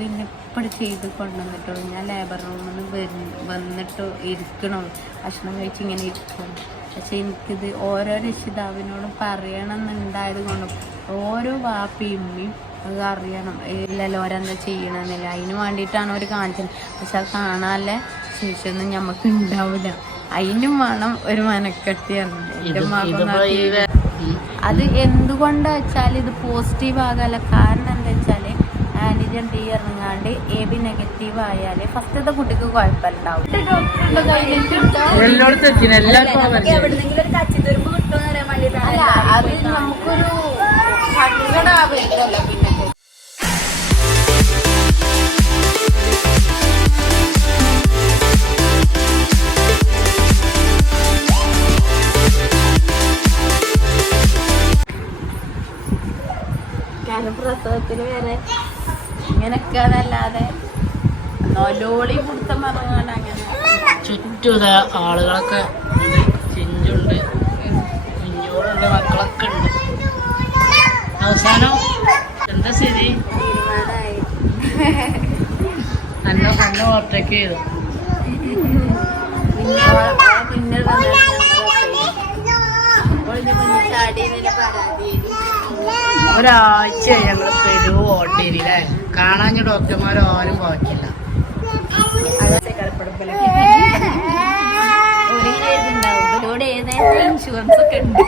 പിന്നെ ഇപ്പോഴും ചെയ്ത് കൊണ്ടുവന്നിട്ടുള്ളൂ. ഞാൻ ലേബർ റൂമിൽ നിന്ന് വന്നിട്ട് ഇരിക്കണം. ഭക്ഷണം കഴിച്ച് ഇങ്ങനെ ഇരിക്കണം പക്ഷെ എനിക്കിത് ഓരോ രക്ഷിതാവിനോടും പറയണം എന്നുണ്ടായത് കൊണ്ടും ഓരോ വാപ്പയും ഉമ്മയും അത് അറിയണം. ഇല്ലല്ലോ ഓരെന്താ ചെയ്യണമെന്നില്ല അതിന് വേണ്ടിയിട്ടാണ് ഒരു കാണിച്ചത്. പക്ഷെ അത് കാണാതെ ശേഷമൊന്നും ഞമ്മക്ക് ഉണ്ടാവില്ല അതിനും വേണം ഒരു മനക്കെട്ടിയാണ്. എന്റെ മകൻ അത് എന്തുകൊണ്ടാ വെച്ചാൽ ഇത് പോസിറ്റീവ് ആകാല കാരണം എന്താ വെച്ചാൽ ആന്റിജൻ ടി ഇറങ്ങാണ്ട് എ ബി നെഗറ്റീവ് ആയാൽ ഫസ്റ്റത്തെ കുട്ടിക്ക് കുഴപ്പമുണ്ടാവും. അത് നമുക്കൊരു സങ്കടമാവില്ലല്ലോ പിന്നെ. നൊലോളി പിടുത്തം അങ്ങനെ. ചുറ്റും ഇതാ ആളുകളൊക്കെ ഉണ്ട് ചിഞ്ചുണ്ട് കുഞ്ഞോടുള്ള മക്കളൊക്കെ ഉണ്ട്. അവസാനം എന്താ സ്ഥിതി? അന്ന എന്നെ ഓർട്ടേക്ക് ചെയ്തു ഒരാഴ്ച ഞങ്ങൾ പെരു ഓട്ടിയില്ലേ കാണാഞ്ഞ ഡോക്ടർമാരും ആരും പോക്കില്ല ഇൻഷുറൻസ് ഒക്കെ ഉണ്ട്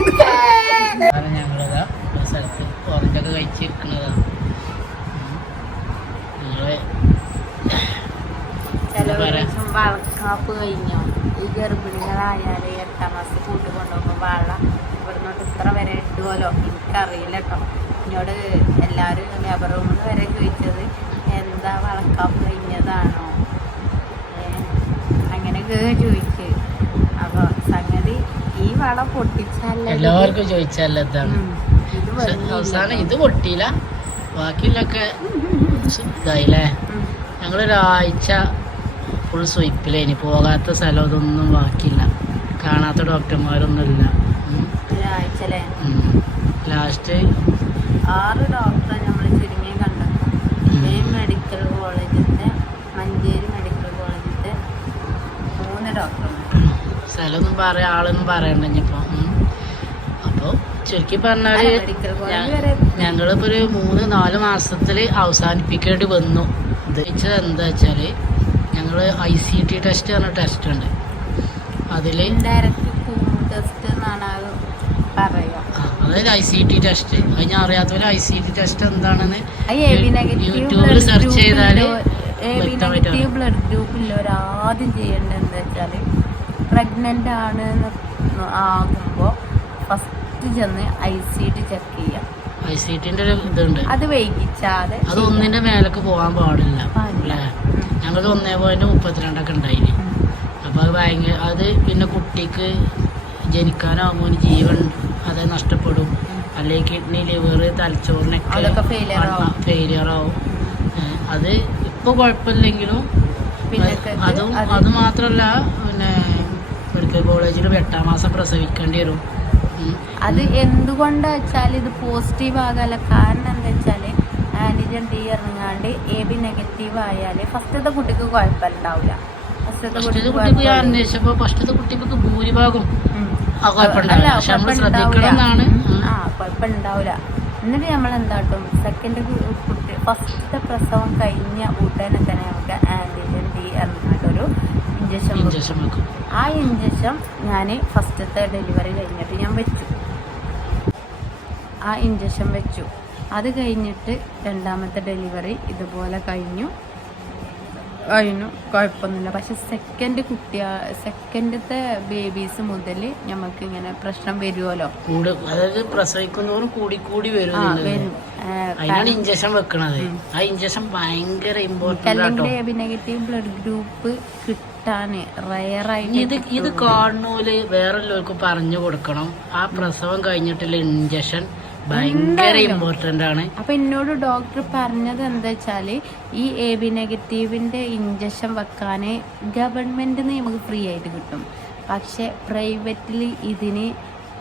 വളക്കാപ്പ് കഴിഞ്ഞോ ഈ ഗർഭിണികളായാലും എട്ടാം മാസം കൂട്ടി വള ഇവിടുന്നോട്ട് ഇത്ര വരെ ഇടുമല്ലോ എനിക്കറിയില്ല കേട്ടോ എന്നോട് എല്ലാവരും ലേബർ റൂമിൽ വരെ ചോദിച്ചത് എന്താ വളക്കാപ്പ് കഴിഞ്ഞതാണോ? അങ്ങനെയൊക്കെ ചോദിച്ച് അപ്പോൾ സംഗതി ഈ വള പൊട്ടിച്ചാലേ ഇത് എല്ലാവർക്കും ചോദിച്ചാൽ ഇതാണ് അവസാനം ഇത് പൊട്ടിയില്ല. ബാക്കിയുള്ളൊക്കെ ഇതായില്ലേ. ഞങ്ങളൊരാഴ്ച ഫുൾ സ്വയിപ്പിലേനി പോകാത്ത സ്ഥലം ഇതൊന്നും ബാക്കിയില്ല. കാണാത്ത ഡോക്ടർമാരൊന്നുമില്ല. ഇല്ല ലാസ്റ്റ് ആറ് ഡോക്ടറെ നമ്മൾ ചുരുങ്ങിയ കണ്ടെത്തും ഈ മെഡിക്കൽ കോളേജിലത്തെ മഞ്ചേരി മെഡിക്കൽ കോളേജിലത്തെ മൂന്ന് ഡോക്ടർമാർ സ്ഥലമൊന്നും പറയാ ആളൊന്നും പറയണ്ട ഇനിയിപ്പോ. അപ്പോൾ ചുരുക്കി പറഞ്ഞാൽ ഞങ്ങളിപ്പോ ഒരു മൂന്ന് നാല് മാസത്തിൽ അവസാനിപ്പിക്കേണ്ടി വന്നു. ഉദ്ദേശിച്ചത് എന്താ വെച്ചാൽ ഞങ്ങൾ ഐ സി ടി ടെസ്റ്റ് പറഞ്ഞ ടെസ്റ്റ് ഉണ്ട്. അതിൽ അതായത് ഐ സി ടി ടെസ്റ്റ്. അത് ഞാൻ അറിയാത്തവരെ ഐ സി ടി ടെസ്റ്റ് എന്താണെന്ന് യൂട്യൂബിൽ സെർച്ച് ചെയ്താൽ ബ്ലഡ് ഗ്രൂപ്പിൽ ആദ്യം ചെയ്യേണ്ടത് എന്താ വെച്ചാൽ പ്രഗ്നന്റ് ആണ് ആകുമ്പോൾ ഫസ്റ്റ് ചെന്ന് ഐ സി ടി ചെക്ക് ചെയ്യാം. ഐ സി ടിന്റെ ഒരു ഇതുണ്ട്. അത് വൈകിച്ചാതെ അത് ഒന്നിന്റെ മേലേക്ക് പോകാൻ പാടില്ല. അല്ലേ? ഞങ്ങൾക്ക് ഒന്നേ പോയിന്റ് മുപ്പത്തിരണ്ടൊക്കെ ഉണ്ടായിന്. ഉം. അപ്പൊ അത് ഭയങ്കര അത് പിന്നെ കുട്ടിക്ക് ജനിക്കാനാകുമ്പോൾ ജീവൻ അത് നഷ്ടപ്പെടും. അല്ലെങ്കിൽ കിഡ്നി ലിവർ തലച്ചോറിനൊക്കെ. ഫെയിലിയർ ആവും. അത് ഇപ്പൊ കുഴപ്പമില്ലെങ്കിലും അതും അത് മാത്രല്ല പിന്നെ മെഡിക്കൽ കോളേജിൽ എട്ടാം മാസം പ്രസവിക്കേണ്ടി വരും. അത് എന്തുകൊണ്ടാ വെച്ചാൽ ഇത് പോസിറ്റീവ് ആകാല കാരണം എന്താ വെച്ചാൽ ആന്റിജൻ ഡി ഇറങ്ങാണ്ട് എ ബി നെഗറ്റീവ് ആയാൽ ഫസ്റ്റത്തെ കുട്ടിക്ക് കുഴപ്പമുണ്ടാവില്ല. ഫസ്റ്റത്തെ കുട്ടിക്ക് കുട്ടിക്ക് ഞാൻ കുഴപ്പമില്ല. അന്വേഷിച്ചപ്പോ ഫസ്റ്റത്തെ കുട്ടിക്ക് ഭൂരിഭാഗം ആ കുഴപ്പമുണ്ടാവില്ല. എന്നിട്ട് നമ്മൾ എന്താട്ടും സെക്കൻഡ് കുട്ടി ഫസ്റ്റത്തെ പ്രസവം കഴിഞ്ഞ ഉടനെ തന്നെ നമുക്ക് ആന്റിജൻ ഡി ഇറങ്ങാണ്ടൊരു ഇഞ്ചക്ഷൻ ഇഞ്ചക്ഷൻ വെക്കും. ആ ഇഞ്ചക്ഷൻ ഞാൻ ഫസ്റ്റത്തെ ഡെലിവറി കഴിഞ്ഞിട്ട് ഞാൻ വെച്ചു. ആ ഇഞ്ചക്ഷൻ വെച്ചു. അത് കഴിഞ്ഞിട്ട് രണ്ടാമത്തെ ഡെലിവറി ഇതുപോലെ കഴിഞ്ഞു. കഴിഞ്ഞു. കുഴപ്പമൊന്നുമില്ല. പക്ഷെ സെക്കൻഡ് കുട്ടിയാ സെക്കൻഡത്തെ ബേബീസ് മുതൽ നമുക്ക് ഇങ്ങനെ പ്രശ്നം വരുമല്ലോ അതായത് പ്രസവിക്കുന്നവർ കൂടി കൂടി വരും അതിനാണ് ഇഞ്ചക്ഷൻ വെക്കണത്. ആ ഇഞ്ചക്ഷൻ ഭയങ്കര എ നെഗറ്റീവ് ബ്ലഡ് ഗ്രൂപ്പ് കിട്ടാൻ റയറായിട്ട് ഇത് ഇത് കാണൂൽ വേറെല്ലാവർക്കും പറഞ്ഞു കൊടുക്കണം. ആ പ്രസവം കഴിഞ്ഞിട്ടുള്ള ഇഞ്ചക്ഷൻ ഭയങ്കര ഇമ്പോർട്ടന്റ് ആണ്. അപ്പൊ എന്നോട് ഡോക്ടർ പറഞ്ഞത് എന്താ വെച്ചാൽ ഈ എ ബി നെഗറ്റീവിന്റെ ഇഞ്ചക്ഷൻ വെക്കാന് ഗവൺമെന്റിന് നമുക്ക് ഫ്രീ ആയിട്ട് കിട്ടും. പക്ഷെ പ്രൈവറ്റിൽ ഇതിന്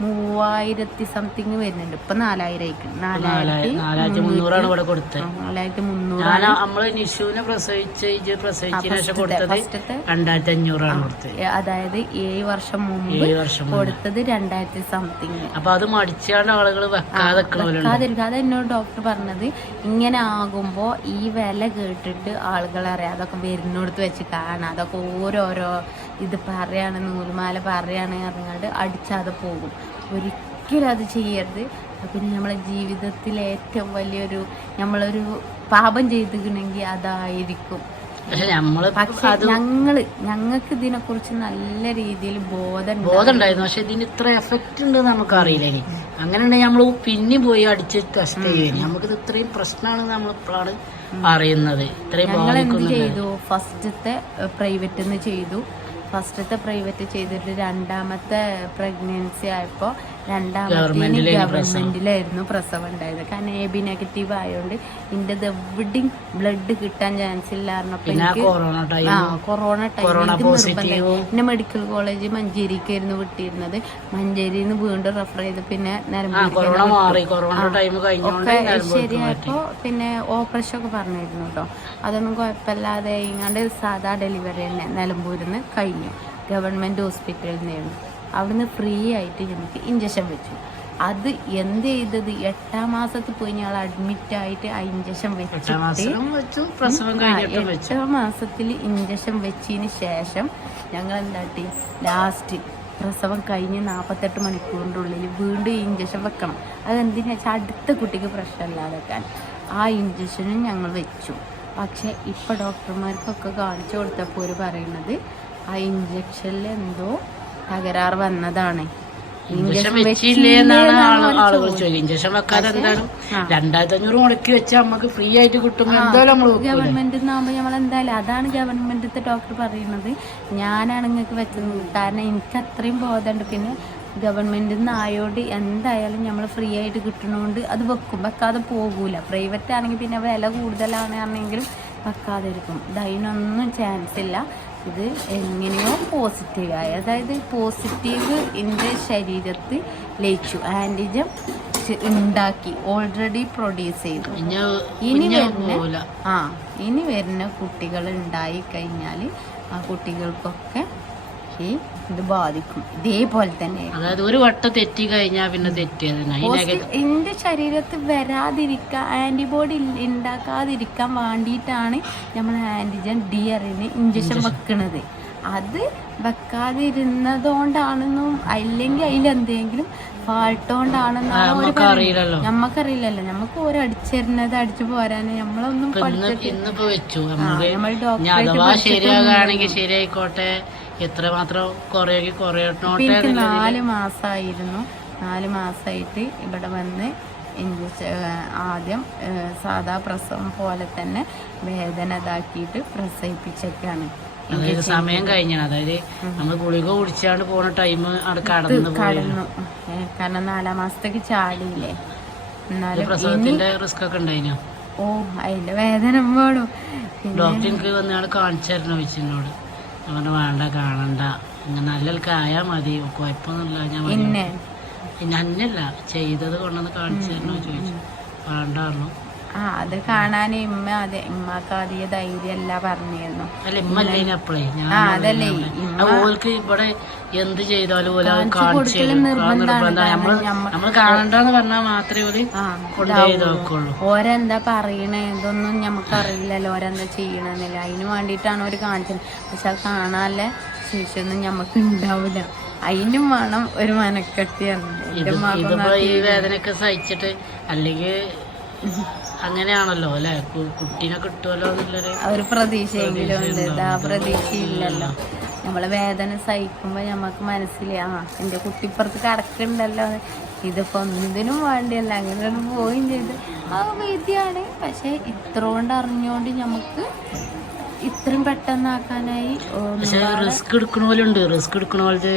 മൂവായിരത്തി സംതിങ് വരുന്നുണ്ട്. ഇപ്പൊ നാലായിരം നാലായിരത്തി നാലായിരത്തി മുന്നൂറാണ് ഇവിടെ കൊടുത്തത്. നാലായിരത്തി മുന്നൂറ് ഞാൻ നമ്മൾ നിഷുവിനെ പ്രസവിച്ച് ഇജ് പ്രസവിച്ചതിന് കൊടുത്തത് ഫസ്റ്റത്തെ രണ്ടായിരത്തി അഞ്ഞൂറാണ് കൊടുത്തത്. അതായത് ഏഴ് വർഷം മുമ്പ്. കൊടുത്തത് രണ്ടായിരത്തി സംതിങ് അപ്പൊ അത് മടിച്ചാണ് ആളുകൾ വെക്കാതെ അത് എന്നോട് ഡോക്ടർ പറഞ്ഞത്. ഇങ്ങനെ ആകുമ്പോ ഈ വില കേട്ടിട്ട് ആളുകൾ അറിയാം. അതൊക്കെ വരുന്നിടത്ത് വെച്ച് കാണാം. അതൊക്കെ ഓരോരോ ഇത് പറയാണ് നൂലുമാല പറയാണ് അറിഞ്ഞാണ്ട് അടിച്ചാതെ പോകും. ഒരിക്കലും അത് ചെയ്യരുത്. പിന്നെ നമ്മളെ ജീവിതത്തിൽ ഏറ്റവും വലിയൊരു നമ്മളൊരു പാപം ചെയ്തിട്ടുണ്ടെങ്കിൽ അതായിരിക്കും. പക്ഷെ ഞങ്ങൾ ഞങ്ങൾക്ക് ഇതിനെ കുറിച്ച് നല്ല രീതിയിൽ ബോധം ബോധം ഉണ്ടായിരുന്നു പക്ഷെ ഇതിന് ഇത്ര എഫക്റ്റ് ഉണ്ട് നമുക്ക് അറിയില്ല ഇനി. അങ്ങനെ ഉണ്ടെങ്കിൽ നമ്മൾ പിന്നെ പോയി അടിച്ച് ടെസ്റ്റ് ചെയ്യുക നമുക്കിത് ഇത്രയും പ്രശ്നമാണ് നമ്മൾ ഇപ്പോഴാണ് അറിയുന്നത് ഇത്രയും ഞങ്ങൾ എന്ത് ചെയ്തു? ഫസ്റ്റത്തെ പ്രൈവറ്റ് ചെയ്തു. ഫസ്റ്റത്തെ പ്രൈവറ്റ് ചെയ്തിട്ട് രണ്ടാമത്തെ പ്രഗ്നൻസി ആയപ്പോൾ രണ്ടാമത്തെ ഗവൺമെന്റിലായിരുന്നു പ്രസവം. ഉണ്ടായത്. കാരണം എ ബി നെഗറ്റീവ് ആയതുകൊണ്ട് എന്റെ എവിടെയും ബ്ലഡ് കിട്ടാൻ ചാൻസ് ഇല്ലായിരുന്നു എനിക്ക് ടൈം ആ കൊറോണ ടൈമിൽ പോസിറ്റീവ് പിന്നെ മെഡിക്കൽ കോളേജ് മഞ്ചേരിക്കായിരുന്നു വിട്ടിരുന്നത്. മഞ്ചേരിയിൽ നിന്ന് വീണ്ടും റെഫർ ചെയ്ത് പിന്നെ ടൈം ഒക്കെ ശരിയായപ്പോ പിന്നെ ഓപ്പറേഷൻ ഒക്കെ പറഞ്ഞിരുന്നു കേട്ടോ അതൊന്നും കുഴപ്പമില്ലാതെ ഇങ്ങാണ്ട് സാധാ ഡെലിവറി തന്നെ നിലമ്പൂരിൽ നിന്ന് കഴിഞ്ഞു ഗവൺമെന്റ് ഹോസ്പിറ്റലിൽ നിന്നായിരുന്നു അവിടുന്ന് ഫ്രീ ആയിട്ട് ഞങ്ങൾക്ക് ഇഞ്ചക്ഷൻ വെച്ചു. അത് എന്ത് ചെയ്തത്? എട്ടാം മാസത്തിൽ പോയി ഞങ്ങൾ അഡ്മിറ്റ് ആയിട്ട് ആ ഇഞ്ചക്ഷൻ വെച്ചിട്ട് എട്ടാം മാസത്തിൽ ഇഞ്ചക്ഷൻ വെച്ചതിന് ശേഷം ഞങ്ങൾ എന്താട്ടി? ലാസ്റ്റ് പ്രസവം കഴിഞ്ഞ് നാൽപ്പത്തെട്ട് മണിക്കൂറിന്റെ ഉള്ളിൽ വീണ്ടും ഈ ഇഞ്ചക്ഷൻ വെക്കണം. അതെന്തിനാ വെച്ചാൽ അടുത്ത കുട്ടിക്ക് പ്രശ്നമില്ലാതെക്കാൻ ആ ഇഞ്ചക്ഷനും ഞങ്ങൾ വെച്ചു. പക്ഷേ ഇപ്പോൾ ഡോക്ടർമാർക്കൊക്കെ കാണിച്ചു കൊടുത്തപ്പോൾ ഒരു പറയുന്നത് ആ ഇഞ്ചക്ഷനിൽ എന്തോ തകരാറ് വന്നതാണ്. ഇഞ്ചക്ഷൻ വെച്ചില്ലേ എന്നാണ് ആളുകൾ ചോദിക്കുന്നത് ഇഞ്ചക്ഷൻ വെക്കാതെ എന്താണ്? രണ്ടായിരത്തി അഞ്ഞൂറ് മുടക്കി വെച്ചാൽ നമുക്ക് ഫ്രീ ആയിട്ട് കിട്ടുമ്പോൾ എന്തായാലും നമ്മൾ ഗവൺമെന്റ് നമ്മൾ എന്തായാലും അതാണ് ഗവൺമെന്റിന്റെ ഡോക്ടർ പറയുന്നത്. ഞാനാണ് നിങ്ങൾക്ക് വെച്ചത്. കാരണം എനിക്ക് അത്രയും ബോധമുണ്ട് പിന്നെ ഗവൺമെന്റിൽ നിന്ന് ആയോണ്ട് എന്തായാലും നമ്മൾ ഫ്രീ ആയിട്ട് കിട്ടണോണ്ട് അത് വെക്കും. വെക്കാതെ പോകൂല. പ്രൈവറ്റ് ആണെങ്കിൽ പിന്നെ വില കൂടുതലാണെങ്കിലും വെക്കാതെ ഇരിക്കും ഇത് അതിനൊന്നും ചാൻസ് ഇല്ല. ഇത് എങ്ങനെയോ പോസിറ്റീവായി അതായത് പോസിറ്റീവ് എന്റെ ശരീരത്തിൽ ലയിച്ചു. ആന്റിജം ഉണ്ടാക്കി. ഓൾറെഡി പ്രൊഡ്യൂസ് ചെയ്തു. ഇനി ഇനി വരുന്ന ആ ഇനി വരുന്ന കുട്ടികൾ ഉണ്ടായി കഴിഞ്ഞാൽ ആ കുട്ടികൾക്കൊക്കെ ഈ ഇത് ബാധിക്കും. ഇതേപോലെ തന്നെ. അതായത് ഒരു വട്ടം തെറ്റി കഴിഞ്ഞാൽ പിന്നെ തെറ്റിയത് എന്റെ ശരീരത്തിൽ വരാതിരിക്കാൻ ആന്റിബോഡി ഉണ്ടാക്കാതിരിക്കാൻ വേണ്ടിയിട്ടാണ് നമ്മൾ ആന്റിജൻ ഡി അറിന് ഇഞ്ചക്ഷൻ വെക്കുന്നത് അത് വെക്കാതിരുന്നതുകൊണ്ടാണെന്നും അല്ലെങ്കിൽ അതിലെന്തെങ്കിലും ഫാൾട്ട് കൊണ്ടാണെന്നാണ് നമുക്കറിയില്ലല്ലോ നമുക്ക് അറിയില്ലല്ലോ നമ്മക്കറിയില്ലല്ലോ. നമുക്ക് ഓരോ അടിച്ചിരുന്നത് അടിച്ചു പോരാന് നമ്മളൊന്നും ഇപ്പൊ ഇന്ന് പഠിച്ചിട്ട് ഇന്നിപ്പോ വെച്ചു. നമുക്ക് നമ്മൾ ഇനി ഡോക്ടറേറ്റ് അഥവാ ശരിയാകുകയാണെങ്കിൽ ശരിയായിക്കോട്ടെ. എത്രമാത്രം കുറയൊക്കെ കുറയട്ടോട്ടെ എനിക്ക് നാല് മാസമായിരുന്നു നാല് മാസമായിട്ട് ഇവിടെ വന്ന് ഇഞ്ചക്ഷൻ ആദ്യം സാധാ പ്രസവം പോലെ തന്നെ വേദന ഇതാക്കിയിട്ട് പ്രസവിപ്പിച്ചൊക്കെയാണ്. അതായത് സമയം കഴിഞ്ഞാണ്. അതായത് നമ്മൾ ഗുളിക കുടിച്ചാണ്ട് പോണ ടൈം അവിടെ കടന്നു കടന്നു. കാരണം നാലാം മാസത്തേക്ക് ചാടിയില്ലേ? എന്നാലും പ്രസവത്തിന്റെ റിസ്ക് ഒക്കെ ഉണ്ടായിരുന്നു ഓ അതിന്റെ വേദന പിന്നെ ഡോക്ടർ എനിക്ക് വന്നാണ് കാണിച്ചായിരുന്നു വെച്ചിനോട് പറഞ്ഞു വേണ്ട കാണണ്ട. ഇങ്ങനെ നല്ലൊക്കെ ആയാൽ മതി. കുഴപ്പമൊന്നുമില്ല ഞാൻ മതി." പിന്നെ? അന്നല്ല ചെയ്തത് കൊണ്ടുവന്ന് തരണോ ചോദിച്ചു. വേണ്ടായിരുന്നു ആ അത് കാണാൻ ഇമ്മ അതെ ഇമ്മക്ക് അധിക ധൈര്യമല്ല പറഞ്ഞിരുന്നു. അല്ല അപ്പളേ ആ അതല്ലേ. ഓൾക്ക് ഇവിടെ എന്ത് ചെയ്താലും ഓല കാണിച്ച് കാണണ്ടെന്ന് പറഞ്ഞാൽ മാത്രമേ ഓൽ കൊണ്ടുപോയി ഓരെന്താ പറയണേ? ഇതൊന്നും നമുക്ക് അറിയില്ലല്ലോ ഓരെന്താ ചെയ്യണമെന്നില്ല അതിന് വേണ്ടിട്ടാണ് ഓര് കാണിച്ചത്. പക്ഷെ അത് കാണാനുള്ള ശേഷിയൊന്നും നമുക്ക് ഉണ്ടാവില്ല അതിനും വേണം ഒരു മനക്കെട്ടിയാണ് ഈ വേദനയൊക്കെ സഹിച്ചിട്ട് അല്ലെങ്കിൽ അങ്ങനെയാണല്ലോ അല്ലെ? കുട്ടീനെ കിട്ടുമല്ലോ എന്നുള്ളൊരു ഒരു പ്രതീക്ഷയെങ്കിലും ഉണ്ട്. ഇതാ പ്രതീക്ഷയില്ലല്ലോ. നമ്മൾ വേദന സഹിക്കുമ്പോ നമുക്ക് മനസ്സിൽ ആ എന്റെ കുട്ടിപ്പുറത്ത് കിടക്കുന്നുണ്ടല്ലോ ഇതിപ്പോ ഒന്നിനും വേണ്ടിയല്ല അങ്ങനെ പോവുകയും ചെയ്ത്. ആ വിധിയാണ്. പക്ഷെ ഇത്ര കൊണ്ട് അറിഞ്ഞുകൊണ്ട് നമുക്ക് ഇത്രയും പെട്ടെന്നാക്കാനായി പക്ഷെ റിസ്ക് എടുക്കണ പോലെ ഉണ്ട് റിസ്ക് എടുക്കണ പോലത്തെ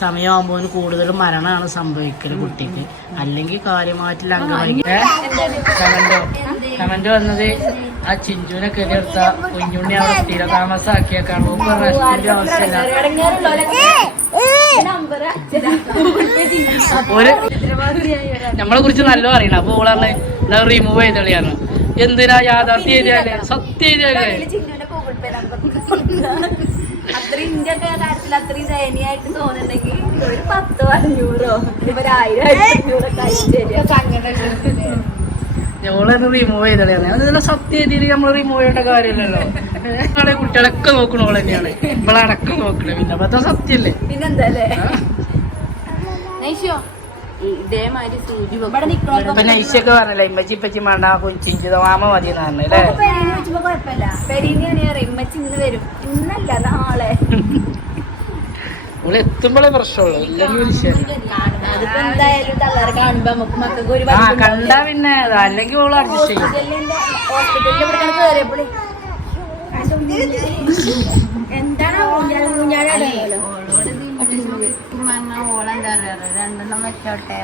സമയമാകുമ്പോൾ കൂടുതൽ മരണമാണ് സംഭവിക്കൽ കുട്ടിക്ക്. അല്ലെങ്കിൽ കാര്യമായിട്ടില്ല അംഗൻവാടി കമന്റോ കമന്റ് വന്നത് ആ ചിഞ്ചുവിനെ കെതിർത്ത കുഞ്ഞുണ്ണി അവിടെ നമ്പർ അച്ഛനാ. ഒരു നമ്മളെ കുറിച്ച് നല്ല അറിയണം. അപ്പൊ ഓളാണ് റിമൂവ് ചെയ്തളിയാണ്. എന്തിനാ യാഥാർത്ഥ്യ സത്യ സത്യം അത്രയും ഇന്ത്യ കാര്യത്തിൽ അത്രയും ദയനീയായിട്ട് തോന്നുന്നുണ്ടെങ്കിൽ ഒരു പത്തോ അഞ്ഞൂറോ അഞ്ഞൂറൊക്കെ തരിക റിമൂവ് ചെയ്തതാണ്. അതിന് സത്യം എഴുതിയിട്ട് നമ്മൾ റിമൂവ് ചെയ്യേണ്ട കാര്യമില്ലല്ലോ. ഞങ്ങളെ കുട്ടികളൊക്കെ നോക്കണ പോലെ തന്നെയാണ്. ഇവളടക്കം നോക്കണേ. പിന്നെ അപ്പൊ അത് സത്യല്ലേ പിന്നെന്തല്ലേ നൈഷോ ഇതേമാതിരി സൂചി ഇവിടെ ഇപ്പൊ നൈശൊക്കെ പറഞ്ഞല്ലേ? ഇമ്മച്ചി ഇപ്പച്ചി മണ്ണ കുഞ്ചിഞ്ചിത മാമ മതി എന്നാണ് അല്ലേ? ഇമ്മച്ചി ഇന്ന് വരും. ഇന്നല്ല നാളെ ഓൾ എത്തുമ്പോഴേ പ്രശ്നമുള്ളൂ. ഇല്ലെങ്കിൽ ആ കണ്ടാ പിന്നെ അല്ലെങ്കിൽ ഓൾ അഡ്ജസ്റ്റ് ചെയ്യും. ഇവിടെ എന്താണ് പറഞ്ഞ ഓളെന്താ പറയാ രണ്ടെണ്ണം വെച്ചോട്ടെ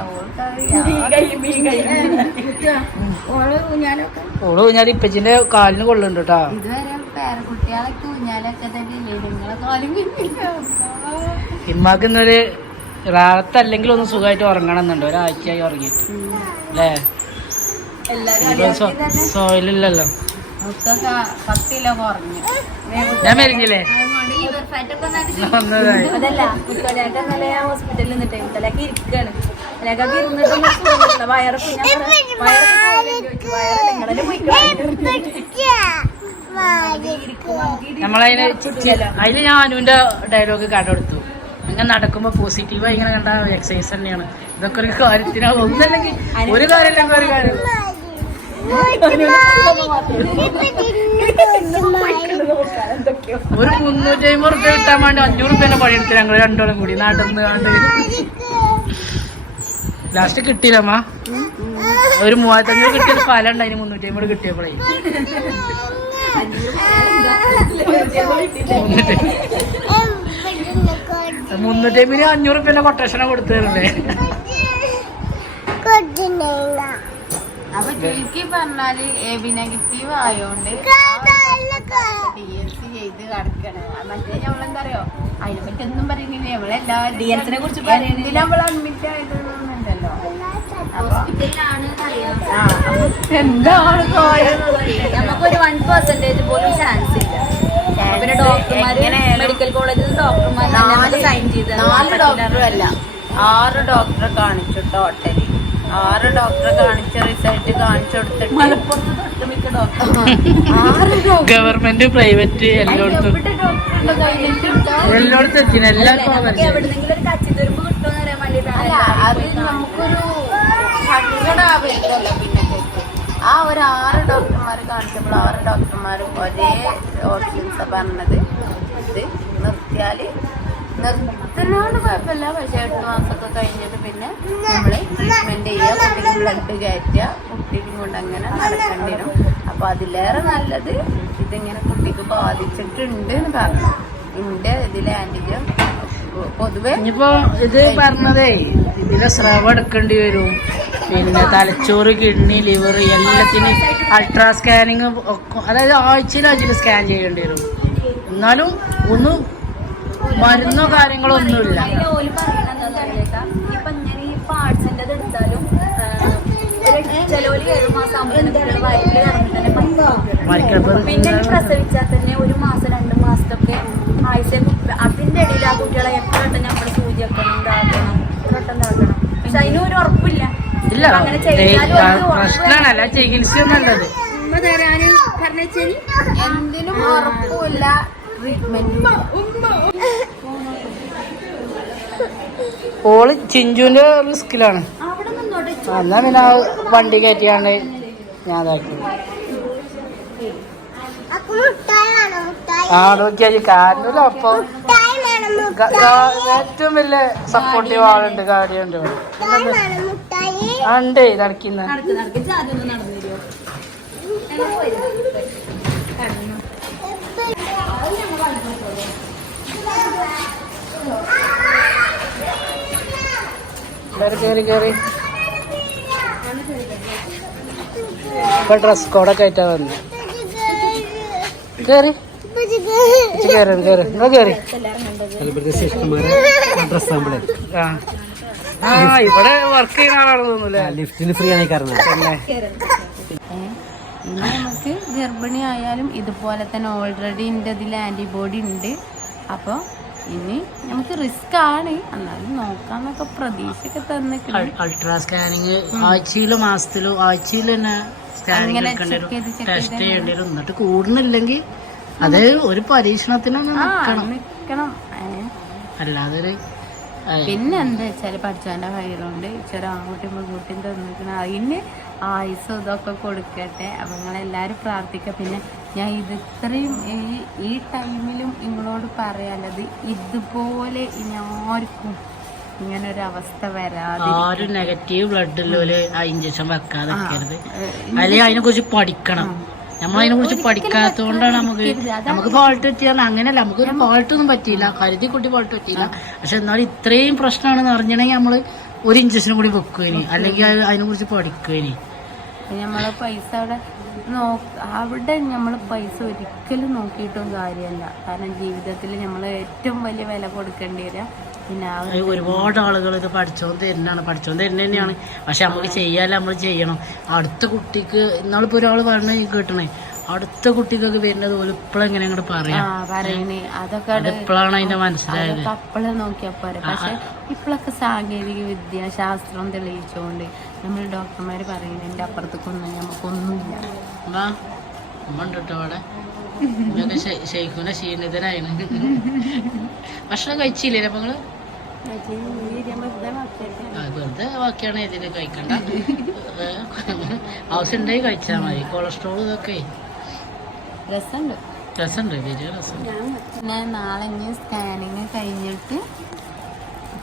ഓൾ ഊഞ്ഞാലൊക്കെ ഓൾ ഇപ്പച്ചിന്റെ കാലിന് കൊള്ളുണ്ട് കേട്ടാ ഇതുവരെ പേരക്കുട്ടികളൊക്കെ ഊഞ്ഞാലൊക്കെ തന്നെ നിങ്ങളെ കാലും കിട്ടില്ല ഇമ്മാക്ക് ഇന്നൊരു റാത്തല്ലെങ്കിൽ ഒന്ന് സുഖമായിട്ട് ഉറങ്ങണം എന്നുണ്ട് ഒരാഴ്ചയായി ഉറങ്ങിയിട്ട് അല്ലേ സോയിലില്ലല്ലോ ഞാൻ മരിഞ്ഞില്ലേ ലിവർ ഫാറ്റ് ഒക്കെ ഒന്നായിട്ട് ഒന്നതായി അതല്ല മുത്തോലൊക്കെ ഇന്നലെ ഞാൻ ഹോസ്പിറ്റലിൽ നിന്നിട്ടേ മുത്തോലൊക്കെ ഇരിക്കാണ് മുത്തോലൊക്കെ നമ്മളതിന് അതിന് ഞാൻ അനുവിന്റെ ഡയലോഗ് കണ്ടെടുത്തു അങ്ങനെ നടക്കുമ്പോ പോസിറ്റീവായി ഇങ്ങനെ കണ്ട എക്സസൈസ് തന്നെയാണ്. ഇതൊക്കെ ഒരു കാര്യത്തിനാണ് ഒന്നല്ലെങ്കിൽ ഒരു കാര്യം ഒരു കാര്യം. ഒരു മുന്നൂറ്റി അമ്പത് റുപ്യ കിട്ടാൻ വേണ്ടി അഞ്ഞൂറ് റുപ്യന്റെ പണിയെടുത്ത് ഞങ്ങൾ രണ്ടോളം കൂടി നാട്ടിൽ കണ്ട് ലാസ്റ്റ് കിട്ടിയില്ലമ്മ ഒരു മൂവായിരത്തി അഞ്ഞൂറ് കിട്ടിയ ഫലം ഉണ്ടായിരുന്നു മുന്നൂറ്റി അമ്പത് കിട്ടിയപ്പോഴേ. മുന്നൂറ്റി അമ്പതിന് അഞ്ഞൂറ് റുപ്യന്റെ കൊട്ടേഷനെ കൊടുത്തതല്ലേ അപ്പൊ ചുരുക്കി പറഞ്ഞാൽ എ ബി നെഗറ്റീവ് ആയോണ്ട് ഡി എൽ സി ചെയ്ത് കിടക്കണേ. മറ്റേ നമ്മളെന്താ അറിയോ അതിനെ പറ്റി ഒന്നും പറയുന്നില്ല. നമ്മളെല്ലാ ഡി എൽ സിനെ കുറിച്ച് പറയുന്നില്ല. നമ്മൾ അഡ്മിറ്റ് ആയതെന്നുണ്ടല്ലോ എന്താണ് നമുക്കൊരു വൺ പെർസെന്റേജ് പോലും ചാൻസ് ഇല്ല. പിന്നെ ഡോക്ടർമാര് മെഡിക്കൽ കോളേജിൽ ഡോക്ടർമാർ നാല് സൈൻ ചെയ്ത് നാല് ഡോക്ടറും അല്ല. ആറ് ഡോക്ടറെ കാണിച്ചു ടോട്ടലി ആറ് ഡോക്ടറെ കാണിച്ച റിസൾട്ട് കാണിച്ചു കൊടുത്തിട്ട് മലപ്പുറത്ത് ഡോക്ടർ ആറ് ഗവൺമെന്റ് പ്രൈവറ്റ് എല്ലായിടത്തും. എല്ലായിടത്തും എത്തിന് എല്ലാവർക്കും അത് നമുക്കൊരു പിന്നെ ആ ഒരു ആറ് ഡോക്ടർമാർ കാണിച്ചപ്പോൾ ആറ് ഡോക്ടർമാരും ഒരേ ഓപ്ഷൻസ് പറഞ്ഞത് ഇത് നിർത്തിയാൽ നിർത്തുന്നതുകൊണ്ട് കുഴപ്പമില്ല. പക്ഷേ എട്ട് മാസമൊക്കെ കഴിഞ്ഞിട്ട് പിന്നെ നമ്മൾ ട്രീറ്റ്മെന്റ് ചെയ്യുക കുട്ടിക്ക് ബ്ലഡ് കയറ്റുക കുട്ടിക്കും കൊണ്ട് അങ്ങനെ നടക്കേണ്ടി വരും. അപ്പോൾ അതിലേറെ നല്ലത് ഇതിങ്ങനെ കുട്ടിക്ക് ബാധിച്ചിട്ടുണ്ട് എന്ന് പറഞ്ഞു. ഉണ്ട് ഇതിലെ ആന്റിജൻ പൊതുവെ ഇനിയിപ്പോ ഇത് പറഞ്ഞതേ ഇതിലെ സ്രവം എടുക്കേണ്ടി വരും. പിന്നെ തലച്ചോറ് കിഡ്നി ലിവർ എല്ലാത്തിനും അൾട്രാ സ്കാനിങ് അതായത് ആഴ്ചയിൽ സ്കാൻ ചെയ്യേണ്ടി വരും. എന്നാലും ഒന്നും മരുന്നോ കാര്യങ്ങളോ ഒന്നുമില്ല പിന്നെ പ്രസവിച്ചാൽ തന്നെ ഒരു മാസം രണ്ട് മാസത്തൊക്കെ ആഴ്ച അതിന്റെ ഇടയിൽ ആ കുട്ടികളെ എത്ര വട്ടം നമ്മൾ ഇതാക്കണം എത്ര വട്ടം ഇതാക്കണം പക്ഷെ അതിനും ഒരു ഉറപ്പില്ല. ഇല്ല. അങ്ങനെ പ്രശ്നമല്ല ചികിത്സ നല്ലത്. ഉമ്മ തരാനും കാരണം എന്തിനും ഉറപ്പില്ല ട്രീറ്റ്മെന്റ് ഓൾ ചിഞ്ചുവിന്റെ റിസ്കിലാണ് അവിടെ നിന്നോട്ടെ എന്നാ പിന്നെ വണ്ടി കയറ്റിയാണ്ട് ഞാൻ ഇതാക്കി. ആ നോക്കിയാ കാരണല്ലോ അപ്പൊ. ഏറ്റവും വലിയ സപ്പോർട്ടീവ് ആളുണ്ട് കാര്യമുണ്ട്. ഉണ്ട് നടക്കുന്ന നടക്ക് നടക്ക് ജാതി ഒന്ന് നടന്നു തരുമോ ഞങ്ങൾ പോയി കടന്നു എല്ലാവരും കയറി കയറി. ഇപ്പൊ ഡ്രസ് കോഡൊക്കെ ആയിട്ടാ വന്നു. കയറി. കേറ് ആ ആ. ഇവിടെ വർക്ക് ചെയ്യുന്ന ആളാണെന്ന് ലിഫ്റ്റിന് ഫ്രീ ഏ, ഇനി നമുക്ക് ഗർഭിണി ആയാലും ഇതുപോലെ തന്നെ ഓൾറെഡി എന്റെ ഇതിൽ ആന്റിബോഡി ഉണ്ട്. അപ്പോൾ ഇനി നമുക്ക് റിസ്ക് ആണ്. എന്നാലും നോക്കാന്നൊക്കെ പ്രതീക്ഷയൊക്കെ തന്നിട്ടുണ്ട്. അൾട്രാ സ്കാനിങ് ആഴ്ചയിലോ മാസത്തിലോ ആഴ്ചയിൽ തന്നെ സ്കാനിങ് ടെസ്റ്റ് ചെയ്യേണ്ടി വരും. എന്നിട്ട് കൂടുന്നില്ലെങ്കിൽ അത് ഒരു പരീക്ഷണത്തിനൊന്ന് നിൽക്കണം. അല്ലാതെ പിന്നെന്താ പിന്നെ എന്താ വെച്ചാൽ പഠിച്ചവന്റെ കയ്യിലുണ്ട്. ചെറിയ ആൺകുട്ടിയും പെൺകുട്ടിയും തന്നിരിക്കണ അതിന് ആയുസ് ഇതൊക്കെ കൊടുക്കട്ടെ. അപ്പം നിങ്ങളെല്ലാവരും പ്രാർത്ഥിക്കുക പിന്നെ ഞാൻ ഇത് ഇത്രയും ഈ ഈ ടൈമിലും നിങ്ങളോട് പറയാനുള്ളത് ഇതുപോലെ ഇനി ആർക്കും ഇങ്ങനെ ഒരു അവസ്ഥ വരാതെ ആരും നെഗറ്റീവ് ബ്ലഡിലോൽ ആ ഇഞ്ചക്ഷൻ വെക്കാതെ അല്ലെങ്കിൽ അതിനെ കുറിച്ച് പഠിക്കണം. നമ്മൾ അതിനെ കുറിച്ച് പഠിക്കാത്തതുകൊണ്ടാണ് നമുക്ക് നമുക്ക് ഫോൾട്ട് പറ്റിയാൽ അങ്ങനെയല്ല നമുക്കൊരു ഫോൾട്ട് ഒന്നും പറ്റിയില്ല. കരുതി കുട്ടി ഫോൾട്ട് പറ്റിയില്ല പക്ഷെ എന്നാലും ഇത്രയും പ്രശ്നമാണെന്ന് അറിഞ്ഞിട്ടുണ്ടെങ്കിൽ നമ്മൾ ഒരു ഇഞ്ചക്ഷനും കൂടി വെക്കുവേനി അല്ലെങ്കിൽ അത് അതിനെ കുറിച്ച് പഠിക്കുവേനി നമ്മളെ പൈസ അവിടെ നോ അവിടെ നമ്മൾ പൈസ ഒരിക്കലും നോക്കിയിട്ടും കാര്യമല്ല കാരണം ജീവിതത്തിൽ നമ്മൾ ഏറ്റവും വലിയ വില കൊടുക്കേണ്ടി വരിക പിന്നെ ഒരുപാട് ആളുകൾ ഇത് പഠിച്ചോണ്ട് തന്നെയാണ് പഠിച്ചോണ്ട് തന്നെ തന്നെയാണ്. പക്ഷെ നമുക്ക് ചെയ്യാല്ല നമ്മൾ ചെയ്യണം. അടുത്ത കുട്ടിക്ക് ഇന്നാളിപ്പോ ഒരാൾ പറഞ്ഞ കേട്ടണേ അടുത്ത കുട്ടിക്കൊക്കെ വരുന്നത് പോലെ ഇങ്ങനെ അങ്ങോട്ട് പറയാം. അതൊക്കെ അത് ഇപ്പോഴാണ് അതിന്റെ മനസ്സിലായത്. അതൊക്കെ നോക്കിയപ്പോ പക്ഷെ ഇപ്പോഴൊക്കെ സാങ്കേതിക വിദ്യ ശാസ്ത്രം തെളിയിച്ചുകൊണ്ട് നമ്മൾ ഡോക്ടർമാര് പറയുന്നത് എന്റെ അപ്പുറത്തേക്കൊന്നും നമുക്കൊന്നുമില്ല അവിടെ? ഷെയ്ഖുന ക്ഷീണിതനായിരുന്നു ഭക്ഷണം കഴിച്ചില്ലേ അപ്പൊ നിങ്ങൾ? വെറുതെ ബാക്കിയാണ് ഇതിന് കഴിക്കണ്ട. ആവശ്യം ഉണ്ടെങ്കിൽ കഴിച്ചാൽ മതി. കൊളസ്ട്രോൾ ഇതൊക്കെ. രസമുണ്ട്. രസമുണ്ട് വലിയ രസമുണ്ട്. പിന്നെ നാളെ ഇനി സ്കാനിങ് കഴിഞ്ഞിട്ട്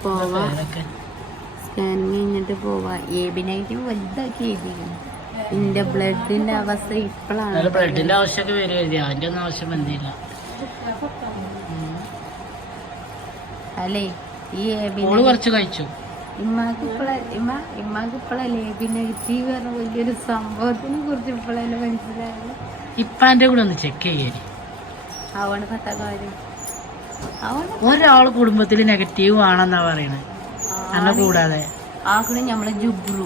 പോവാം. സ്കാനിങ് കഴിഞ്ഞിട്ട് പോവാം. ഏബിനായിട്ട് വലുതാക്കി എഴുതിയിരുന്നു എന്റെ ബ്ലഡിന്റെ അവസ്ഥ ഇപ്പോഴാണ്. ബ്ലഡിന്റെ ആവശ്യമൊക്കെ വരും. എഴുതി അതിന്റെ ഒന്നും ആവശ്യം വന്നില്ല. അല്ലേ? ഈ ഏബിനെ കുറച്ച് കഴിച്ചു. ഇമ്മാക്ക് ഇപ്പള ഇമ്മ ഇമ്മാക്ക് ഇപ്പോഴല്ലേ ഏബി നെഗറ്റീവ് പറഞ്ഞ വലിയൊരു സംഭവത്തിനെ കുറിച്ച് ഇപ്പോഴല്ലേ മനസ്സിലായത്? ഇപ്പാന്റെ കൂടെ ഒന്ന് ചെക്ക് ചെയ്യാൻ അവണ് പത്ത കാര്യം. ഒരാൾ കുടുംബത്തിൽ നെഗറ്റീവ് ആണെന്നാ പറയണേ. അന്നെ കൂടാതെ. ആക്കണ നമ്മളെ ജുബ്രു.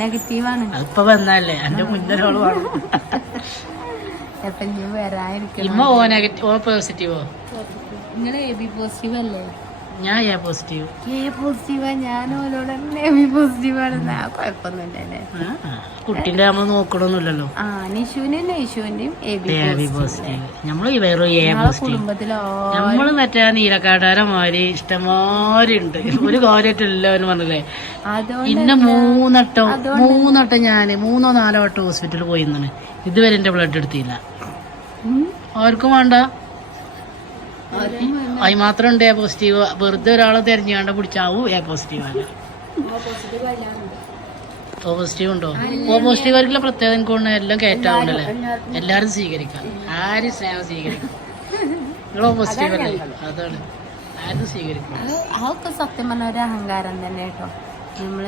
നെഗറ്റീവാണ് അതിപ്പോ വന്നല്ലേ? എന്റെ മുന്നൊരാൾ ഇമ്മ ഓ നെഗറ്റീവ് ഓ? പോസിറ്റീവോ നിങ്ങൾ എ ബി പോസിറ്റീവ് അല്ലേ? ഞാൻ എ പോസിറ്റീവ് എ പോസിറ്റീവാ ഞാൻ ഓരോട് എബി പോസിറ്റീവ് ആണെന്ന് ആ കുഴപ്പമൊന്നുമില്ല അല്ലേ? കുട്ടിന്റെ നമ്മൾ നോക്കണമൊന്നുമില്ലല്ലോ ആ നിഷുവിന്റെ നിഷുവിന്റെയും എ ബി പോസിറ്റീവ് നമ്മൾ വെറും എ പോസിറ്റീവ് നമ്മൾ നമ്മൾ മറ്റേ നീലക്കാട്ടാരമാര് ഇഷ്ടമാരുണ്ട് ഒരു കാര്യമായിട്ട് എന്ന് പറഞ്ഞില്ലേ? ഇന്ന മൂന്നട്ടം മൂന്നട്ടം ഞാൻ മൂന്നോ നാലോ വട്ടം ഹോസ്പിറ്റലിൽ പോയിന്നാണ് ഇതുവരെ എന്റെ ബ്ലഡ് എടുത്തില്ല. ആർക്കും വേണ്ട. അതിന് മാത്രം ഉണ്ട് എ പോസിറ്റീവ് വെറുതെ ഒരാളെ തിരഞ്ഞാണ്ട് പിടിച്ചാവും എ പോസിറ്റീവ് ആണ് ഓ പോസിറ്റീവ് ഉണ്ടോ? ഓ പോസിറ്റീവുകാർക്കുള്ള പ്രത്യേകത എനിക്ക് എല്ലാം കയറ്റാവുണ്ടല്ലേ എല്ലാരും സ്വീകരിക്കാം. ആരും സ്നേഹം സ്വീകരിക്കും? നിങ്ങൾ ഓ പോസിറ്റീവ് അല്ലേ? അതാണ്. ആരും സ്വീകരിക്കും? അത് അതൊക്കെ സത്യം പറഞ്ഞ ഒരു അഹങ്കാരം തന്നെ കേട്ടോ. നമ്മൾ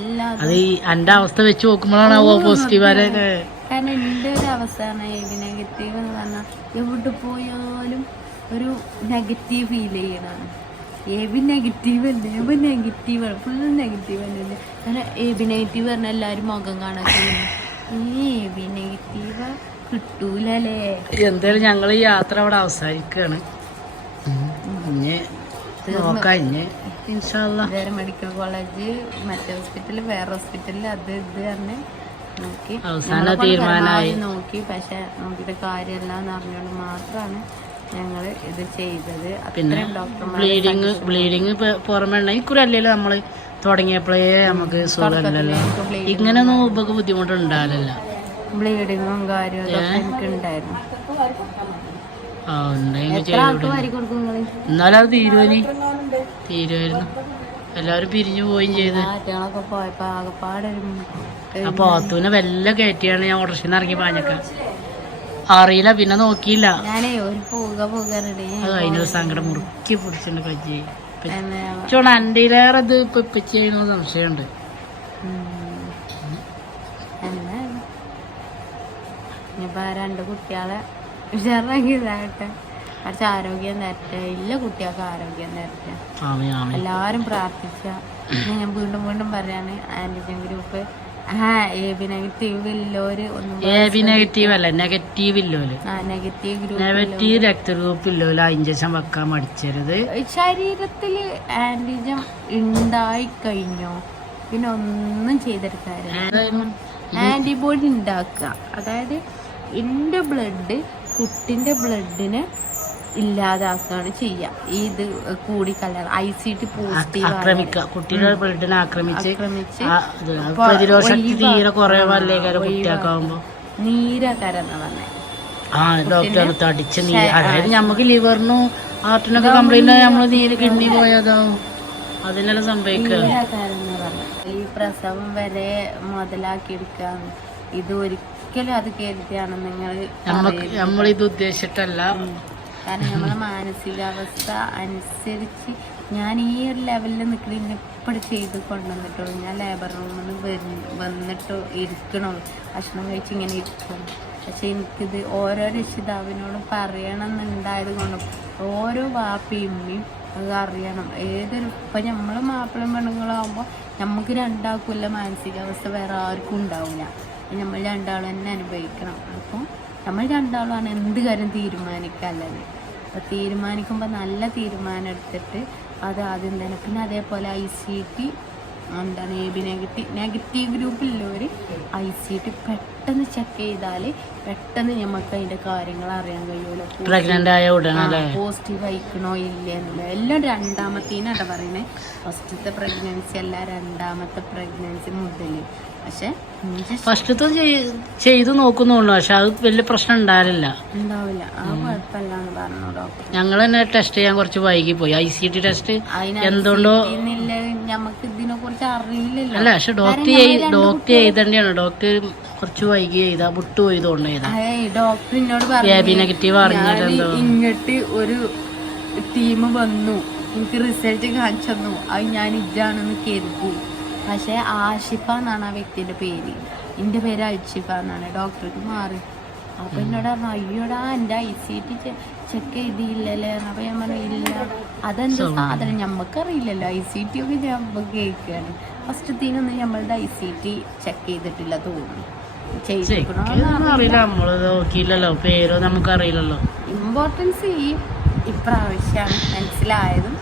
എല്ലാ അത് ഈ എന്റെ അവസ്ഥ വെച്ച് നോക്കുമ്പോഴാണ് ഓ പോസിറ്റീവ് കാരണം എന്റെ ഒരു അവസ്ഥയാണ് നെഗറ്റീവ് എന്ന് പറഞ്ഞാൽ എവിടെ പോയാലും ഒരു നെഗറ്റീവ് ഫീൽ ചെയ്യണം ഏബി നെഗറ്റീവ് അല്ലേ? നെഗറ്റീവ് ആണ്. ഫുള്ള് നെഗറ്റീവ് അല്ലേ? കാരണം ഏബി നെഗറ്റീവ് പറഞ്ഞാൽ എല്ലാവരും മുഖം കാണാൻ ഈ ഏബി നെഗറ്റീവ് കിട്ടൂലേ എന്തായാലും ഞങ്ങൾ ഈ യാത്ര അവിടെ അവസാനിക്കുകയാണ് വേറെ മെഡിക്കൽ കോളേജ് മറ്റേ ഹോസ്പിറ്റൽ വേറെ ഹോസ്പിറ്റലിൽ അത് ഇത് പറഞ്ഞ് നോക്കി. അവസാന ഞങ്ങളെ തീരുമാനമായി. നോക്കി. പക്ഷെ നോക്കിയിട്ട് കാര്യമല്ല എന്ന് അറിഞ്ഞുകൊണ്ട് മാത്രമാണ് ഞങ്ങൾ ഇത് ചെയ്തത്. പിന്നെ അത്രയും ഡോക്ടർമാർ ബ്ലീഡിങ് ബ്ലീഡിങ് പുറമെ ഇക്കുറി അല്ലല്ലോ നമ്മൾ തുടങ്ങിയപ്പോഴേ നമുക്ക് സുഖമല്ലല്ലോ. ഇങ്ങനെയൊന്നും ഉപക്ക് ബുദ്ധിമുട്ടുണ്ടാവില്ല ബ്ലീഡിങ്ങും കാര്യവും എനിക്ക് ഉണ്ടായിരുന്നു എന്നാലും അത് തീരുവനി. തീരുവായിരുന്നു. എല്ലാവരും പിരിഞ്ഞു പോവുകയും ചെയ്ത്. അപ്പൊ അത്തൂനെ വല്ല കയറ്റിയാണ് ഞാൻ ഓട്ടർഷിന്ന് ഇറങ്ങി പാഞ്ഞക്ക. അറിയില്ല പിന്നെ നോക്കിയില്ല. ഞാനേ ഒരു പോക പോകാറുണ്ട് അത് അതിനൊരു സങ്കടം മുറുക്കി പിടിച്ചിട്ടുണ്ട് കജ്ജി. ചോണ അന്റെയിലേറെ ഇത് ഇപ്പൊ ഇപ്പച്ചി ചെയ്യുന്ന സംശയമുണ്ട് ഇനിയിപ്പോ രണ്ട് കുട്ടികളെ ഉഷാറാക്കി ഇതാകട്ടെ. കുറച്ച് ആരോഗ്യം തരട്ടെ ഇല്ല കുട്ടികൾക്ക് ആരോഗ്യം തരട്ടെ എല്ലാവരും പ്രാർത്ഥിച്ച. ഞാൻ വീണ്ടും വീണ്ടും പറയാണ് ആന്റിജൻ ഗ്രൂപ്പ് നെഗറ്റീവ് അല്ല നെഗറ്റീവ് ഇല്ലോൽ. നെഗറ്റീവ് രക്തഗ്രൂപ്പ് ഇല്ലോൽ ആ ഇഞ്ചക്ഷൻ വെക്കാൻ മടിച്ചരുത്. ശരീരത്തിൽ ആന്റിജൻ ഉണ്ടായി കഴിഞ്ഞോ? പിന്നെ ഒന്നും ചെയ്തെടുക്കാറില്ല ആന്റിബോഡി ഉണ്ടാക്കുക. അതായത് എന്റെ ബ്ലഡ് കുട്ടിന്റെ ബ്ലഡിനെ ഇല്ലാതാക്കുകയാണ് ചെയ്യുക ഈ ഇത് കല്യാണം ഐ സി ടി പോസിറ്റീവ് ആക്രമിക്കുക കുട്ടിയുടെ ബ്ലഡിനെ ആക്രമിച്ച് ആക്രമിച്ച് ആ, ഇത് പ്രതിരോധ ശക്തി തീരെ കുറവല്ലേ കാര്യം കുട്ടിയാക്കാവുമ്പോ നീരകരെന്ന് പറഞ്ഞത് ആ ഡോക്ടർ തടിച്ച് നീര് അതായത് നമുക്ക് ലിവറിനും ഹാർട്ടിനൊക്കെ കംപ്ലൈന്റ് ആയി നമ്മൾ നീര് കിഡ്നി പോയതാവും അതിനെല്ലാം സംഭവിക്കുക ഈ പ്രസവം വരെ മുതലാക്കിയെടുക്കാന്ന് ഇത് ഒരിക്കലും അത് കരുതിയാണ് നിങ്ങൾ നമ്മളിത് ഉദ്ദേശിച്ചിട്ടല്ല. കാരണം നമ്മളെ മാനസികാവസ്ഥ അനുസരിച്ച് ഞാൻ ഈ ഒരു ലെവലിൽ നിൽക്കുന്ന ഇന്നിപ്പോഴും ചെയ്ത് കൊണ്ടുവന്നിട്ടുള്ളൂ. ഞാൻ ലേബർ റൂമിൽ നിന്ന് വന്നിട്ട് ഇരിക്കണുള്ളൂ. ഭക്ഷണം കഴിച്ച് ഇങ്ങനെ ഇരിക്കണം പക്ഷെ എനിക്കിത് ഓരോ രക്ഷിതാവിനോടും പറയണം എന്നുണ്ടായത് കൊണ്ടും ഓരോ വാപ്പയും ഉമ്മയും അത് അറിയണം. ഏതൊരു ഇപ്പം നമ്മൾ മാപ്പിളും പെണ്ണുങ്ങളാകുമ്പോൾ നമുക്ക് രണ്ടാൾക്കുമില്ല മാനസികാവസ്ഥ വേറെ ആർക്കും ഉണ്ടാവില്ല നമ്മൾ രണ്ടാളും തന്നെ അനുഭവിക്കണം. അപ്പം നമ്മൾ രണ്ടാളുമാണ് എന്ത് കാര്യം തീരുമാനിക്കാൻ അപ്പോൾ തീരുമാനിക്കുമ്പോൾ നല്ല തീരുമാനം എടുത്തിട്ട് അത് ആദ്യം തന്നെ. പിന്നെ അതേപോലെ ഐ സി ടി എന്താണ് എ ബി നെഗറ്റീവ് നെഗറ്റീവ് ഗ്രൂപ്പിലുള്ളവർ ഐ സി ടി പെട്ടെന്ന് ചെക്ക് ചെയ്താൽ പെട്ടെന്ന് നമുക്ക് അതിന്റെ കാര്യങ്ങൾ അറിയാൻ കഴിയുമല്ലോ ആയ ഉടനല്ലേ? പോസിറ്റീവ് അയക്കണോ ഇല്ല എന്നുള്ള. എല്ലാം രണ്ടാമത്തേനാണ് പറയുന്നത് ഫസ്റ്റത്തെ പ്രഗ്നൻസി അല്ല രണ്ടാമത്തെ പ്രഗ്നൻസി മുതൽ പക്ഷെ ഇഞ്ചക്ഷൻ ഫസ്റ്റത്തെ ചെയ്തു നോക്കുന്നുള്ളൂ. പക്ഷെ അത് വലിയ പ്രശ്നം ഉണ്ടാവില്ല. പറഞ്ഞു ഡോക്ടർ. ഞങ്ങൾ തന്നെ ടെസ്റ്റ് ചെയ്യാൻ കുറച്ച് വൈകി പോയി ഐ സി ടി ടെസ്റ്റ് എന്തുകൊണ്ടോ നമുക്ക് ഇതിനെ കുറിച്ച് അറിയില്ലല്ലോ. അല്ല പക്ഷെ ഡോക്ടർ ഡോക്ടർ എഴുതേണ്ടിയാണ് ഡോക്ടർ കുറച്ച് വൈകി എഴുതാ വിട്ടു പോയതുകൊണ്ട് എഴുതാ ഡോക്ടർ എന്നോട് പറഞ്ഞു നെഗറ്റീവ് അറിഞ്ഞിട്ടുണ്ടോ ഇങ്ങോട്ട് ഒരു ടീം വന്നു. എനിക്ക് റിസൾട്ട് കാണിച്ചു തന്നു. അത് ഞാൻ ഇതാണെന്ന് കരുതി. പക്ഷെ ആഷിഫ എന്നാണ് ആ വ്യക്തിയുടെ പേര്. എന്റെ പേര് അൽഷിഫ എന്നാണ്. ഡോക്ടർക്ക് മാറി. അപ്പൊ എന്നോട് പറഞ്ഞു അയ്യോടാ എന്റെ ഐ സി ടി ചെക്ക് ചെയ്തില്ലല്ലേ അപ്പൊ ഞാൻ പറഞ്ഞു ഇല്ല. അതെന്താ സാധനം? ഞമ്മക്കറിയില്ലല്ലോ. ഐ സി ടി ഒക്കെ ഞമ്മക്ക് കേൾക്കുകയാണ് ഫസ്റ്റ് തീനൊന്നും നമ്മളുടെ ഐ സി ടി ചെക്ക് ചെയ്തിട്ടില്ല തോന്നുന്നു. ഇമ്പോർട്ടൻസ് ഈ ഇപ്രാവശ്യം മനസ്സിലായതും